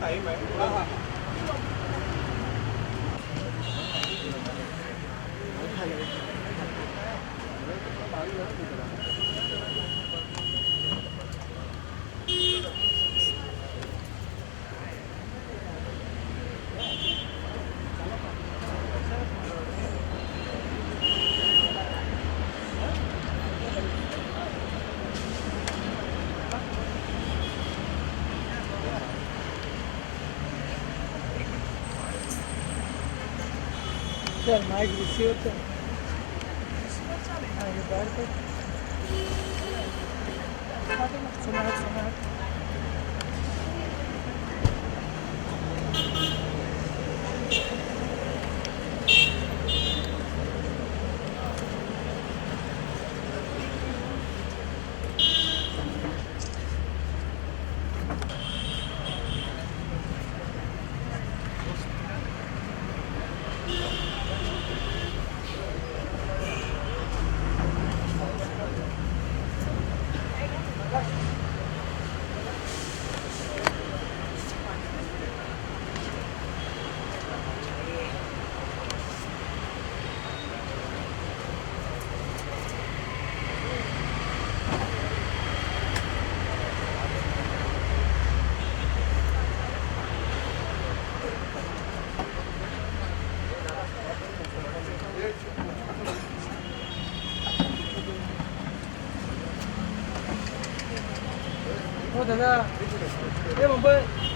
Time आहे चल mic receiver चल हाँ ये बाहर कर समाज हो दादा ये मुंबई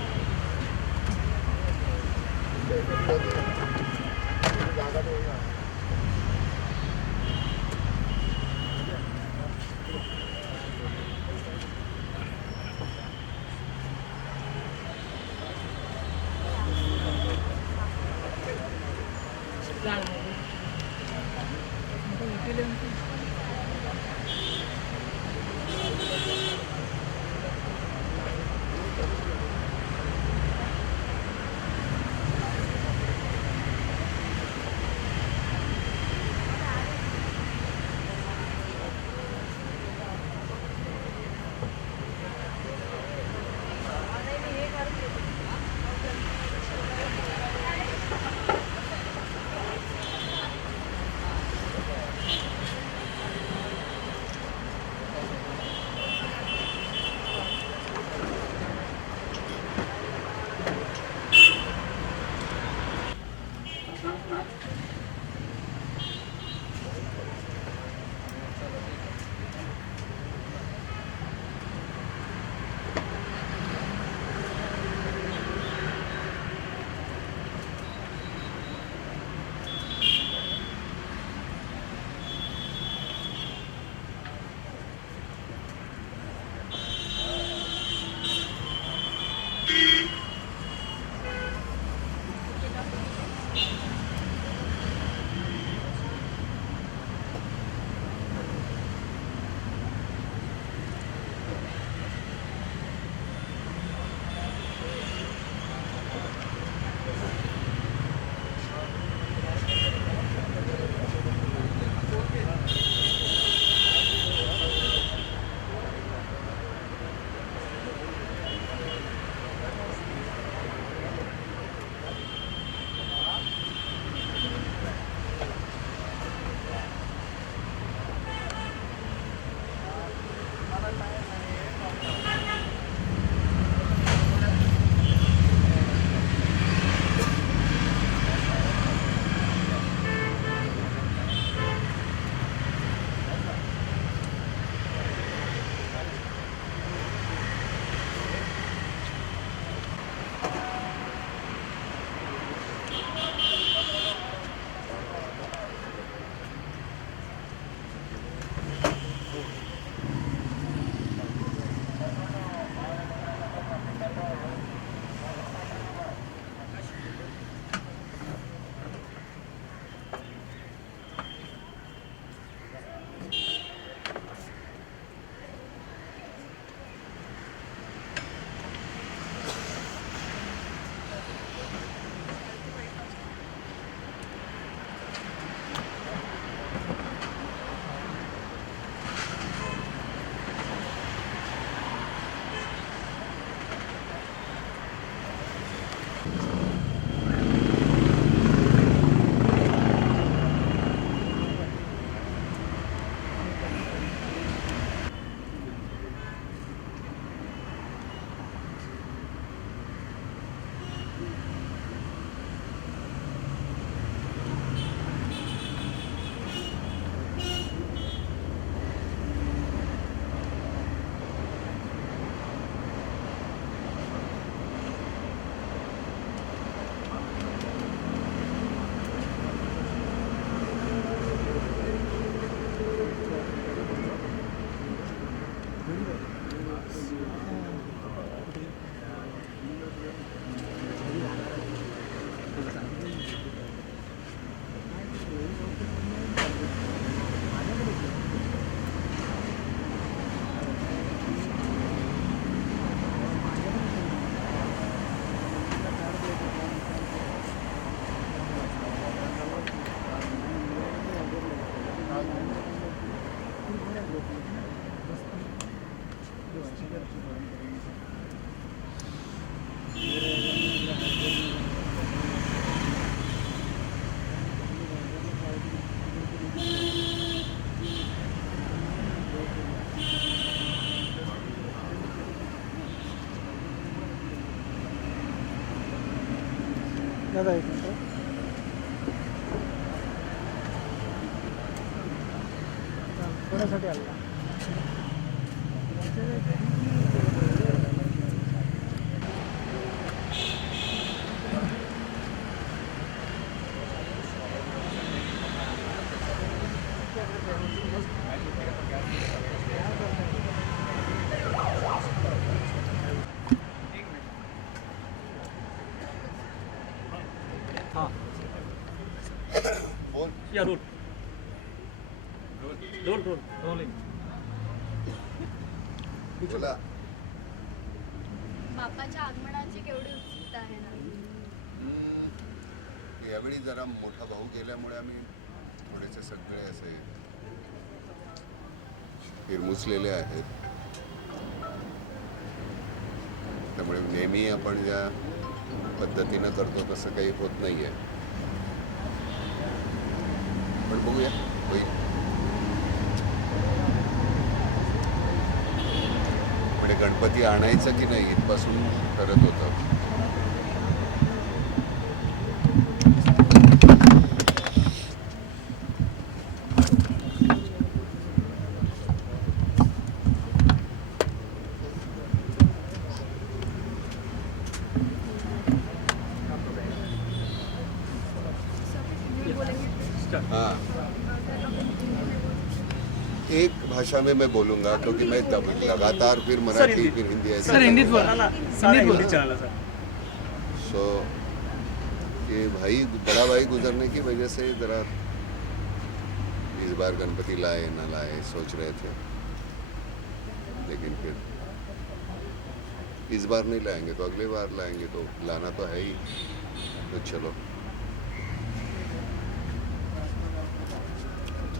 दादा एक मिनिट कोणासाठी आला हाँ बोल या रोल रोल रोल रोलिंग बोला. बाप्पाच्या आगमनाची केवढी उत्सुकता आहे ना. यावेळी जरा मोठा भाऊ गेल्यामुळे आम्ही थोडेसे सगळे असे हिरमुसलेले आहेत. त्यामुळे नेहमी आपण ज्या पद्धतीनं करतो तसं काही होत नाही आहे. पण बघूया होईल. म्हणजे गणपती आणायचं की नाही इथपासून ठरत होतं. हाँ, एक भाषा में मैं बोलूँगा क्योंकि मैं तब लगातार फिर मराठी फिर हिंदी ऐसे सर हिंदीत बोला हिंदीत चला सर. सो ये भाई बड़ा भाई गुजरने की वजह से ज़रा इस बार गणपति लाए ना लाए सोच रहे थे, लेकिन फिर इस बार नहीं लाएंगे तो अगले बार लाएंगे. तो लाना तो है ही. तो चलो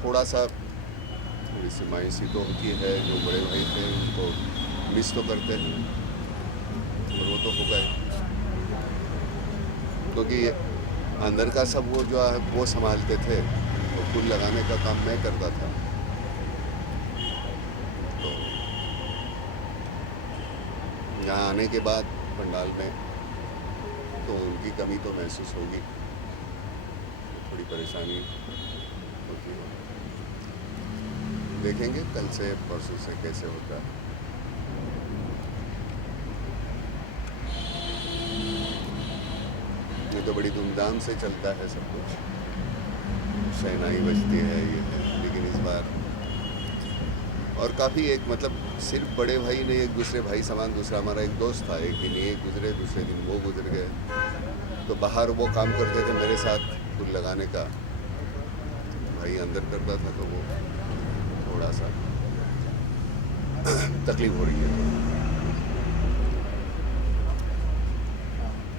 थोड़ा सा थोड़ी सी मायूसी तो होती है. जो बड़े भाई थे उनको मिस तो करते हैं, और वो तो हो गए. क्योंकि अंदर का सब वो जो है वो संभालते थे, तो फूल लगाने का काम मैं करता था. तो यहाँ आने के बाद पंडाल में तो उनकी कमी तो महसूस होगी, थोड़ी परेशानी होती है. देखेंगे कल से परसों से कैसे होता है. ये तो बड़ी धूमधाम से चलता है सब कुछ. शहनाई बजती है ये है. लेकिन इस बार और काफ़ी एक मतलब सिर्फ बड़े भाई नहीं, एक दूसरे भाई समान. दूसरा हमारा एक दोस्त था, एक दिन ये गुजरे, दूसरे दिन वो गुजर गए. तो बाहर वो काम करते थे मेरे साथ फूल लगाने का. भाई अंदर करता था तो वो थोड़ा सा तकलीफ हो रही है.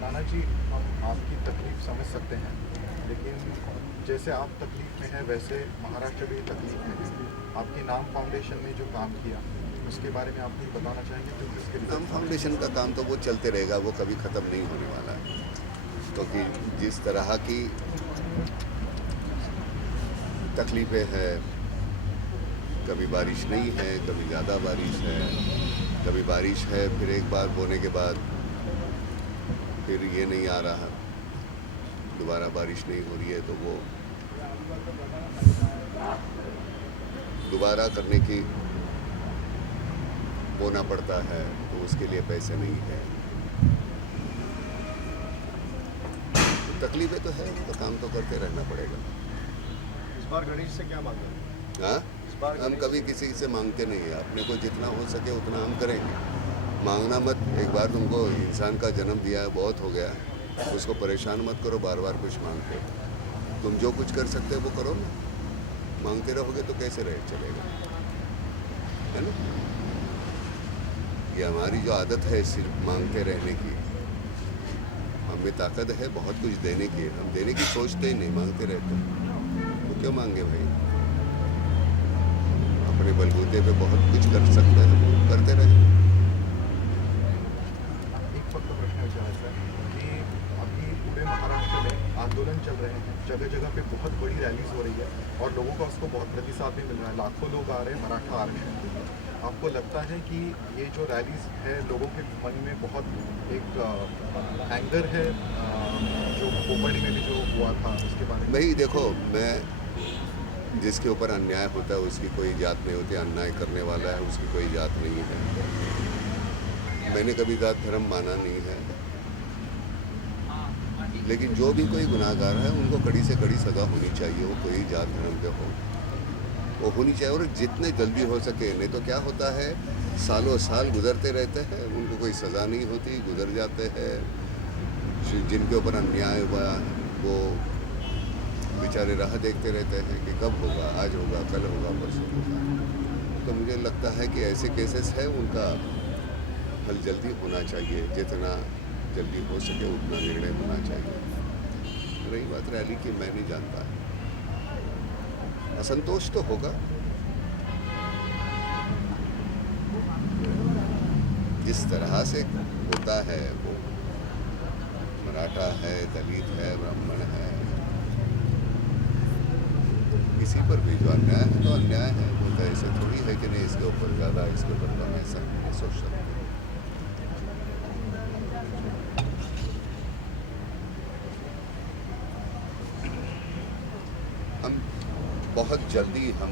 नाना जी, हम आपकी तकलीफ समझ सकते हैं, लेकिन जैसे आप तकलीफ में हैं वैसे महाराष्ट्र भी तकलीफ में है. आपकी नाम फाउंडेशन ने जो काम किया उसके बारे में आप कुछ बताना चाहेंगे? क्योंकि उसके नाम फाउंडेशन का काम तो वो चलते रहेगा, वो कभी ख़त्म नहीं होने वाला है. क्योंकि जिस तरह की तकलीफ़ें हैं, कभी बारिश नहीं है, कभी ज़्यादा बारिश है, कभी बारिश है फिर एक बार बोने के बाद फिर ये नहीं आ रहा, दोबारा बारिश नहीं हो रही है, तो वो दोबारा करने की बोना पड़ता है, तो उसके लिए पैसे नहीं है. तकलीफें तो है, तो काम तो करते रहना पड़ेगा. इस बार गणेश से क्या मांगे? हाँ, हम कभी किसी से मांगते नहीं है. अपने को जितना हो सके उतना हम करेंगे. मांगना मत. एक बार तुमको इंसान का जन्म दिया है, बहुत हो गया, उसको परेशान मत करो बार बार कुछ मांगते. तुम जो कुछ कर सकते हो वो करो ना. मांगते रहोगे तो कैसे रहे चलेगा, है ना. ये हमारी जो आदत है सिर्फ मांगते रहने की. हमें ताकत है बहुत कुछ देने की, हम देने की सोचते ही नहीं, मांगते रहते. तो क्यों मांगे भाई. अपने बलबूते पे बहुत कुछ कर सकते हैं, वो करते रहे. एक फक्त प्रश्न विचारायचा आहे की अभी पूरे महाराष्ट्र में आंदोलन चल रहे हैं, जगह जगह पे बहुत बड़ी रैलीज हो रही है और लोगों का उसको बहुत प्रतिसाद भी मिल रहा है. लाखों लोग आ रहे हैं मराठा आरक्षण. आपको लगता है कि ये जो रैलीज है लोगों के मन में बहुत एक एंगर है जो कोपरनी में भी जो हुआ था उसके बारे में? भाई देखो, मैं जिसके ऊपर अन्याय होता है उसकी कोई जात नहीं होती, अन्याय करने वाला है उसकी कोई जात नहीं है। मैंने कभी जात धर्म माना नहीं है, लेकिन जो भी कोई गुनाहगार है उनको कड़ी से कड़ी सज़ा होनी चाहिए, वो कोई जात धर्म के हो, वो होनी चाहिए, और जितने जल्दी हो सके। नहीं तो क्या होता है, सालों साल गुजरते रहते हैं, उनको कोई सज़ा नहीं होती, गुजर जाते हैं। जिनके ऊपर अन्याय हुआ वो बेचारे राह देखते रहते हैं कि कब होगा, आज होगा, कल होगा, परसों होगा। तो मुझे लगता है कि ऐसे केसेस है उनका हल जल्दी होना चाहिए, जितना जल्दी हो सके उतना निर्णय होना चाहिए। रही बात रैली की, मैं नहीं जानता, असंतोष तो होगा। जिस तरह से होता है वो, मराठा है, दलित है, ब्राह्मण है, किसी पर भी जो अन्याय है तो अन्याय है। वो तो ऐसे थोड़ी है कि नहीं इसके ऊपर ज़्यादा, इसके ऊपर कम, ऐसा नहीं सोच सकते। हम बहुत जल्दी, हम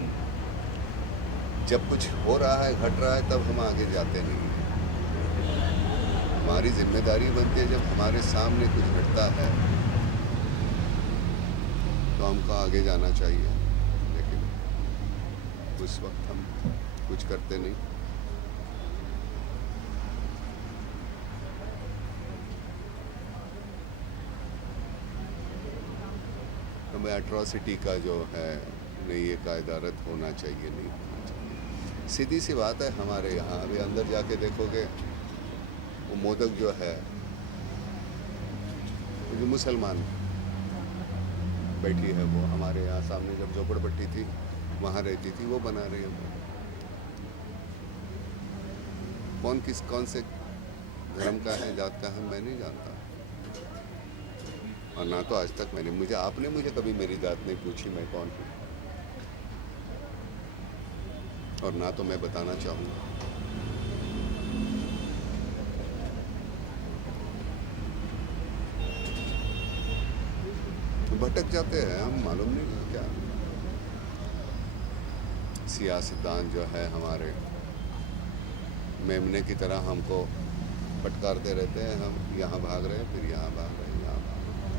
जब कुछ हो रहा है, घट रहा है, तब हम आगे जाते नहीं हैं। हमारी जिम्मेदारी बनती है जब हमारे सामने कुछ घटता है तो हमको आगे जाना चाहिए, लेकिन उस वक्त हम कुछ करते नहीं। हमें एट्रॉसिटी का जो है नहीं, ये कायदारत होना चाहिए, नहीं होना चाहिए। सीधी सी बात है, हमारे यहाँ अभी अंदर जाके देखोगे वो मोदक जो है, जो मुसलमान बैठी है वो हमारे यहाँ सामने जब झोपड़पट्टी थी वहाँ रहती थी, वो बना रही है वो। कौन से धर्म का है, जात का है, मैं नहीं जानता, और ना तो आज तक आपने मुझे कभी मेरी जात नहीं पूछी, मैं कौन हूँ, और ना तो मैं बताना चाहूँगा। भटक जाते हैं हम, मालूम नहीं क्या सियासतदान जो है हमारे मेमने की तरह हमको फटकारते रहते हैं। हम यहाँ भाग रहे हैं, फिर यहाँ भाग रहे हैं, यहाँ भाग रहे हैं।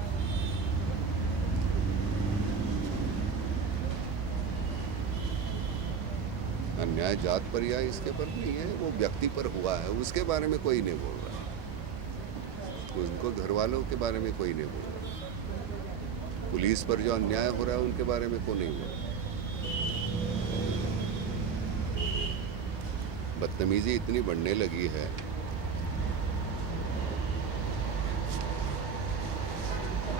अन्याय जात पर या इसके पर नहीं है, वो व्यक्ति पर हुआ है, उसके बारे में कोई नहीं बोल रहा, उनको घर वालों के बारे में कोई नहीं बोल रहा। पुलिस पर जो अन्याय हो रहा है उनके बारे में कोई नहीं बोल रहा। बदतमीजी इतनी बढ़ने लगी है,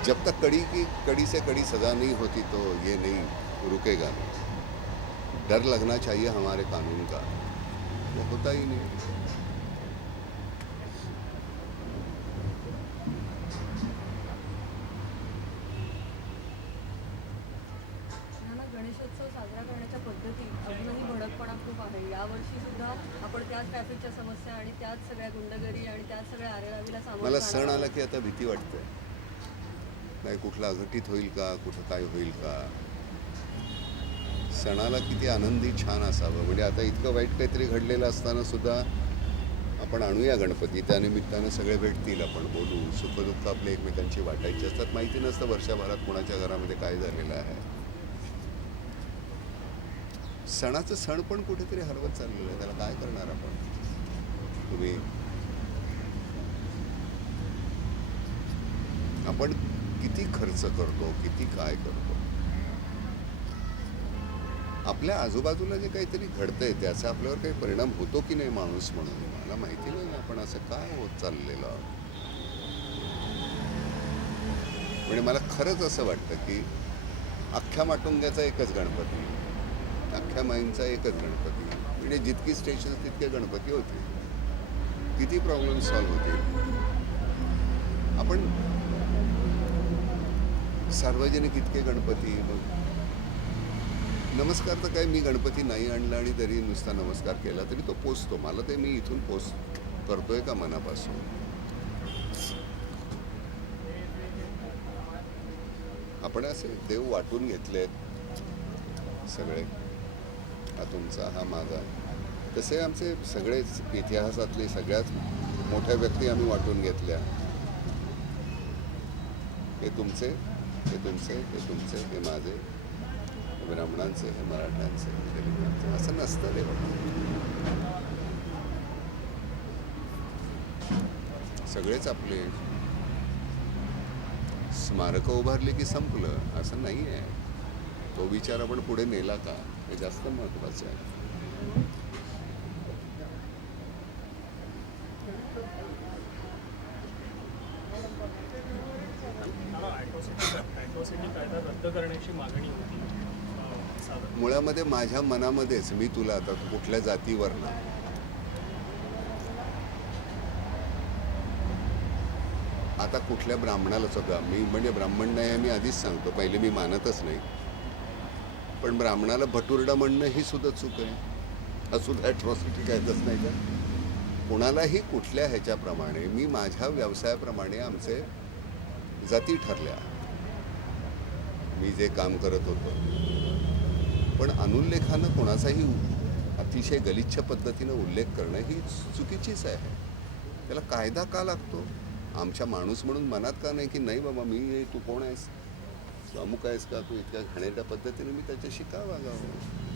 जब तक कड़ी से कड़ी सज़ा नहीं होती तो ये नहीं रुकेगा नहीं। डर लगना चाहिए हमारे कानून का, वो होता ही नहीं। गणेशोत्सव साजरा करण्याच्या पद्धती अजूनही भडकपणा खूप आहे. यावर्षी सुद्धा आपण त्याच ट्रॅफिकच्या समस्या आणि त्याच सगळ्या गुंडगिरी आणि त्याच सगळ्या आरेरावीला सामोरं मला जाणं सण आला लागलं. की आता भीती वाटते, काय कुठला अघटित होईल का, कुठं काय होईल का. सणाला किती आनंदी छान असावं, म्हणजे आता इतकं वाईट काहीतरी घडलेलं असताना सुद्धा आपण आणूया गणपती, त्यानिमित्तानं सगळे भेटतील, आपण बोलू, सुखदुःख आपले एकमेकांची वाटायची असतात. माहिती नसतं वर्षभरात कोणाच्या घरामध्ये काय झालेलं आहे. सणाचं सण पण कुठेतरी हरवत चाललेलं आहे, त्याला काय करणार आपण. तुम्ही आपण किती खर्च करतो, किती काय करतो, आपल्या आजूबाजूला जे काहीतरी घडतंय त्याचा आपल्यावर काही परिणाम होतो की नाही माणूस म्हणून मला माहिती नाही. आपण असं काय होत चाललेलं आहोत. म्हणजे मला खरंच असं वाटतं की अख्ख्या माटुंग्याचा एकच गणपती, अख्ख्या माईंचा एकच गणपती, म्हणजे जितकी स्टेशन तितके गणपती होते, किती प्रॉब्लेम सॉल्व्ह होते. आपण सार्वजनिक इतके गणपती, नमस्कार तर काय, मी गणपती नाही आणला आणि तरी नुसता नमस्कार केला तरी तो पोचतो. मला ते मी इथून करतोय का मनापासून. आपण असे देव वाटून घेतलेत सगळे, हा तुमचा हा माझा. तसे आमचे सगळेच इतिहासातले सगळ्यात मोठ्या व्यक्ती आम्ही वाटून घेतल्या. हे तुमचे, हे तुमचे, हे तुमचे, हे माझे, हे ब्राह्मणांचे, हे मराठ्यांचे, हे दलितांचे. असं नसतं रे बाबा. सगळेच आपले. स्मारकं उभारली की संपलं असं नाही आहे. तो विचार आपण पुढे नेला का हे जास्त महत्त्वाचं आहे. ॲट्रॉसिटी कायदा रद्द करण्याची मागणी होती साधारण. मुळामध्ये माझ्या मनामध्येच, मी तुला आता कुठल्या जातीवर ना, आता कुठल्या ब्राह्मणाला सुद्धा मी, म्हणजे ब्राह्मण नाही आहे मी आधीच सांगतो, पहिले मी मानतच नाही, पण ब्राह्मणाला भटुरडा म्हणणं ही सुद्धा चूक आहे. हा सुद्धा ॲट्रॉसिटी कायदाच नाही का. कुणालाही कुठल्या ह्याच्याप्रमाणे, मी माझ्या व्यवसायाप्रमाणे आमचे जाती ठरल्या, मी जे काम करत होतो. पण अनुल्लेखानं कोणाचाही अतिशय गलिच्छ पद्धतीनं उल्लेख करणं ही चुकीचीच आहे. त्याला कायदा का लागतो. आमच्या माणूस म्हणून मनात का नाही की नाही बाबा मी, तू कोण आहेस, तू अमुक आहेस का, तू इतक्या घाणेरड्या पद्धतीने मी त्याच्याशी का वागावं.